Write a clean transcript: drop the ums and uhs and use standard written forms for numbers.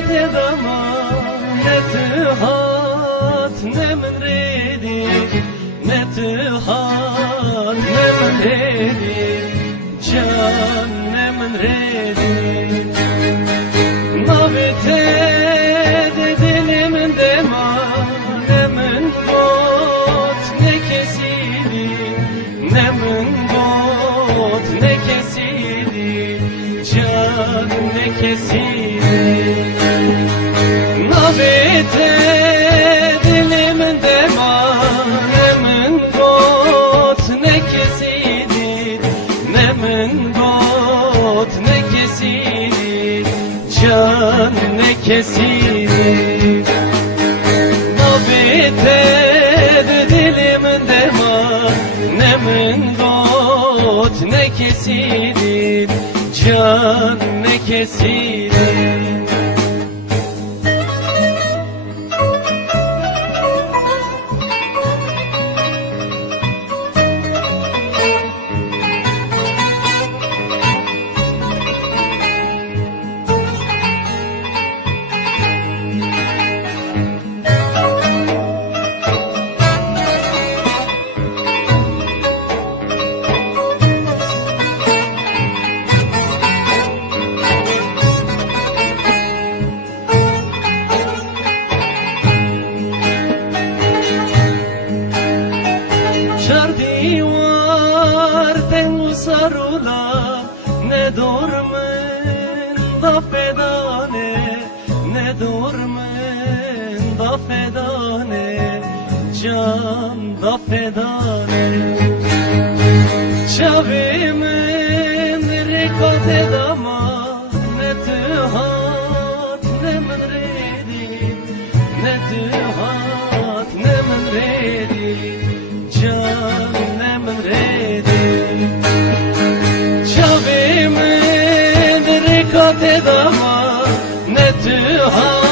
kote dama ne tühat ne min redi ne tühat ne min redi can ne min redi navite de dilimin dema ne min got ne kesidi ne min got ne kesidi can ne kesidi navite dilimin dema ne min got ne kesidi ne min got ne kesidi can ne kesidi navite dilimin dema ne min got ne kesidi can ne kesidi sarula ne dormen da fedane ne dormen da fedane can da fedane çavimin rikote dama ne tühat ne min redi ne tühat ne min redi can ne min redi çavimin rikote dama ne tühat